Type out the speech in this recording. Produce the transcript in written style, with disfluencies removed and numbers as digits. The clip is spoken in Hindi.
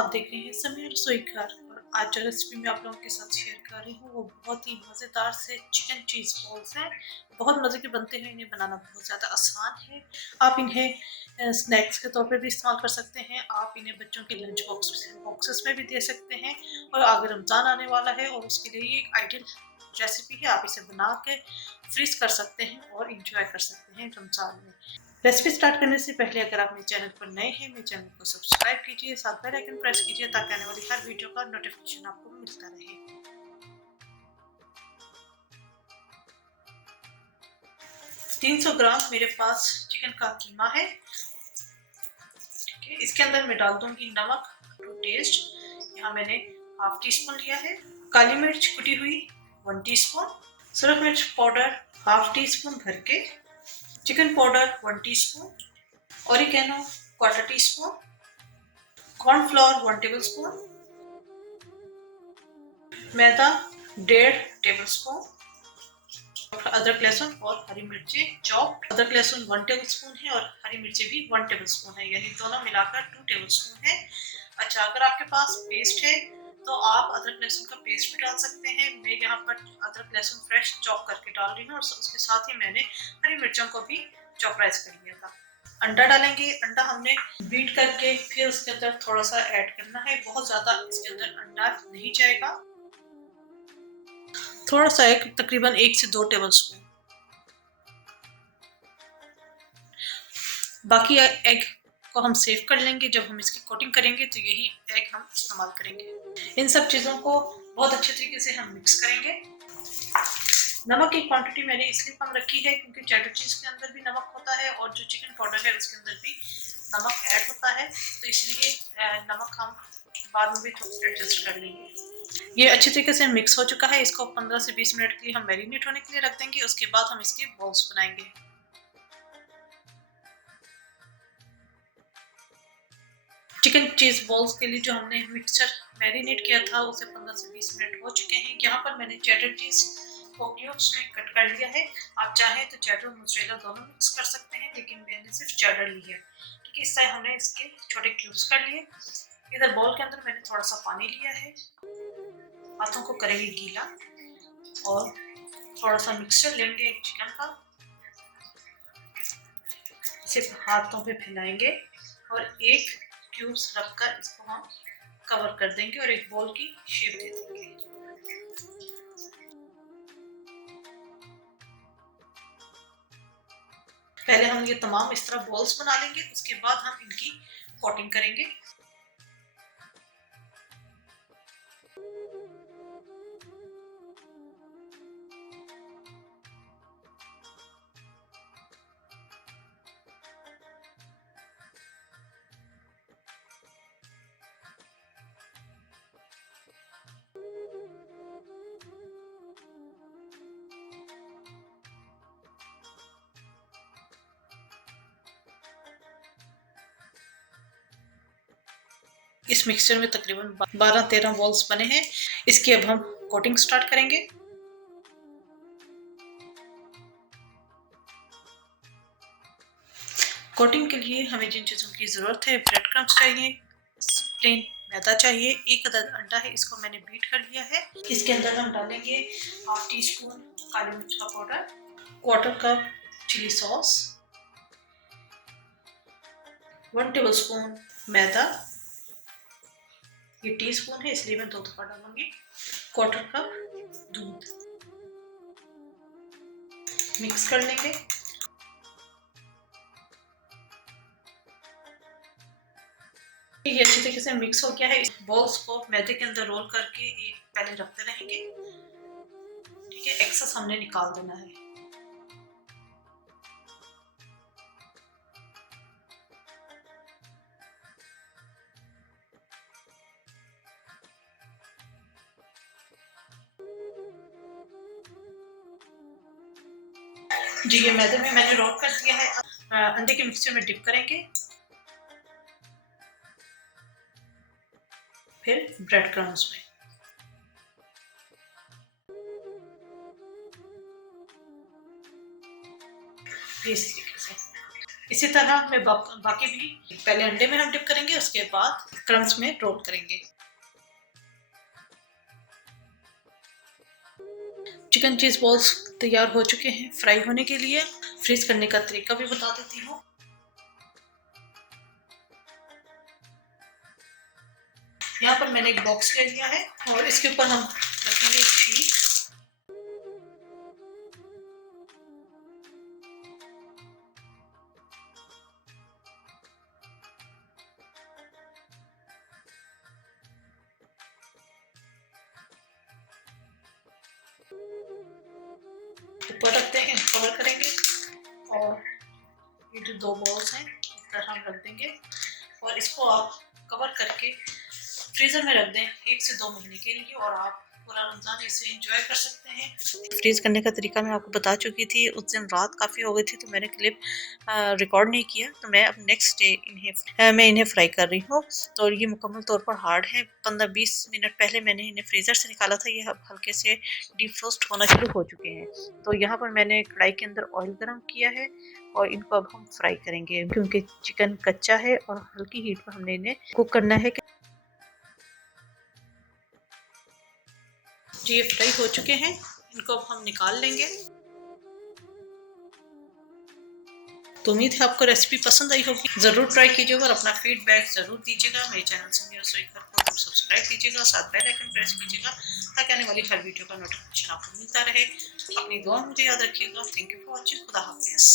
आप देख रहे हैं समय रसोई घर। और आज जो रेसिपी मैं आप लोगों के साथ शेयर कर रही हूँ वो बहुत ही मज़ेदार से चिकन चीज़ बॉल्स हैं। बहुत मज़े के बनते हैं, इन्हें बनाना बहुत ज़्यादा आसान है। आप इन्हें स्नैक्स के तौर पे भी इस्तेमाल कर सकते हैं, आप इन्हें बच्चों के लंच बॉक्सेस में भी दे सकते हैं। और आगे रमज़ान आने वाला है और उसके लिए ये एक आइडियल रेसिपी है। आप इसे बना के फ्रीज कर सकते हैं और इंजॉय कर सकते हैं रमज़ान में। रेसिपी स्टार्ट करने से पहले अगर आप मेरे चैनल पर नए हैं, मेरे चैनल को सब्सक्राइब कीजिए, साथ बेल आइकन प्रेस कीजिए ताकि आने वाली हर वीडियो का नोटिफिकेशन आपको मिलता रहे। 300 ग्राम मेरे पास चिकन का कीमा है। ठीक है, इसके अंदर मैं डाल दूंगी नमक टू टेस्ट। यहाँ मैंने हाफ टी स्पून लिया है। काली मिर्च कुटी हुई 1 टीस्पून। सूरज मिर्च पाउडर हाफ टी स्पून भर के। Chicken powder 1 teaspoon. Oregano quarter teaspoon. Cornflour 1 tablespoon. मैदा 1.5 टेबल स्पून। अदरक लहसुन और हरी मिर्चें चॉप। अदरक लहसुन 1 टेबल स्पून है और हरी मिर्चें भी 1 टेबल स्पून है, यानी दोनों मिलाकर 2 टेबल स्पून है। अच्छा, अगर आपके पास पेस्ट है तो आप अदरक लहसुन का पेस्ट भी डाल सकते हैं। मैं यहाँ पर अदरक लहसुन फ्रेश चॉप करके डाल रही हूँ और उसके साथ ही मैंने हरी मिर्चों को भी चॉपराइज कर लिया था। अंडा डालेंगे। अंडा हमने बीट करके फिर उसके अंदर थोड़ा सा ऐड करना है, बहुत ज्यादा इसके अंदर अंडा नहीं जाएगा, थोड़ा सा एक तकरीबन 1 से 2 टेबल स्पून। बाकी एग को हम सेव कर लेंगे, जब हम इसकी कोटिंग करेंगे तो यही एग हम इस्तेमाल करेंगे। इन सब चीज़ों को बहुत अच्छे तरीके से हम मिक्स करेंगे। नमक की क्वांटिटी मैंने इसलिए कम रखी है क्योंकि चेडर चीज़ के अंदर भी नमक होता है और जो चिकन पाउडर है उसके अंदर भी नमक ऐड होता है, तो इसलिए नमक हम बाद में भी थोड़ा एडजस्ट कर लेंगे। ये अच्छे तरीके से मिक्स हो चुका है। इसको 15 से 20 मिनट के लिए हम मैरिनेट होने के लिए रख देंगे। उसके बाद हम इसके बॉल्स बनाएंगे। चिकन चीज़ बॉल्स के लिए जो हमने मिक्सचर मैरिनेट किया था उसे 15 से 20 मिनट हो चुके हैं। यहाँ पर मैंने चेडर चीज़ को क्यूब्स में कट कर लिया है। आप चाहें तो चेडर और मोज़रेला दोनों मिक्स कर सकते हैं, लेकिन मैंने सिर्फ चेडर ली है। ठीक है, इस तरह हमने इसके छोटे क्यूब्स कर लिए। इधर बॉल के अंदर मैंने थोड़ा सा पानी लिया है, हाथों को करेंगे गीला और थोड़ा सा मिक्सचर लेंगे चिकन का, इसे हाथों पे फैलाएंगे और एक क्यूब्स रखकर इसको हम कवर कर देंगे और एक बॉल की शेप दे देंगे। पहले हम ये तमाम इस तरह बॉल्स बना लेंगे, उसके बाद हम इनकी कोटिंग करेंगे। इस मिक्सचर में तकरीबन 12-13 बॉल्स बने हैं। इसकी अब हम कोटिंग स्टार्ट करेंगे। कोटिंग के लिए हमें जिन चीज़ों की ज़रूरत है, ब्रेड क्रम्स चाहिए, प्लेन मैदा चाहिए, एक अदद अंडा है, इसको मैंने बीट कर लिया है। इसके अंदर हम डालेंगे हाफ टी स्पून काली मिर्च का पाउडर, quarter cup chilli sauce, 1 tablespoon मैदा, ये टी स्पून है इसलिए मैं 2 दफा डालूंगी, क्वार्टर कप दूध। मिक्स कर लेंगे। ये अच्छी तरीके से मिक्स हो गया है। इस बॉल्स को मैदे के अंदर रोल करके एक पहले रखते रहेंगे। ठीक है, एक्सेस हमने निकाल देना है। जी, ये मैदे में मैंने रोल कर दिया है। अंडे के मिक्सचर में डिप करेंगे, फिर ब्रेड क्रम्स में। इस तरीके से इसी तरह मैं बाकी भी पहले अंडे में हम डिप करेंगे, उसके बाद क्रम्स में रोल करेंगे। चिकन चीज़ बॉल्स तैयार हो चुके हैं फ्राई होने के लिए। फ्रीज करने का तरीका भी बता देती हूँ। यहाँ पर मैंने एक बॉक्स ले लिया है और इसके ऊपर हम रखेंगे शीट। ऊपर रखते हैं, कवर करेंगे और ये जो दो बॉल्स हैं इस तरह हम रख देंगे और इसको आप कवर करके फ्रीज़र में रख दें 1 से 2 महीने के लिए और आप पूरा रमज़ान इसे एंजॉय कर सकते हैं। फ्रीज़ करने का तरीका मैं आपको बता चुकी थी। उस दिन रात काफ़ी हो गई थी तो मैंने क्लिप रिकॉर्ड नहीं किया, तो मैं अब नेक्स्ट डे मैं इन्हें फ्राई कर रही हूँ। तो ये मुकम्मल तौर पर हार्ड है। 15-20 मिनट पहले मैंने इन्हें फ्रीज़र से निकाला था। ये अब हल्के से डीप फ्रोस्ट होना शुरू हो चुके हैं। तो यहाँ पर मैंने कढ़ाई के अंदर ऑयल गरम किया है और इनको अब हम फ्राई करेंगे क्योंकि चिकन कच्चा है और हल्की हीट पर हमने इन्हें कुक करना है। जी ये फ्राई हो चुके हैं, इनको अब हम निकाल लेंगे। तो उम्मीद है आपको रेसिपी पसंद आई होगी। ज़रूर ट्राई कीजिएगा और अपना फीडबैक ज़रूर दीजिएगा। मेरे चैनल से मेरा रसोई घर को सब्सक्राइब कीजिएगा, साथ बेल आइकन प्रेस कीजिएगा ताकि आने वाली हर वीडियो का नोटिफिकेशन आपको मिलता रहे। अपनी दुआ मुझे याद रखिएगा। Thank you for watching. खुदा हाफिज़।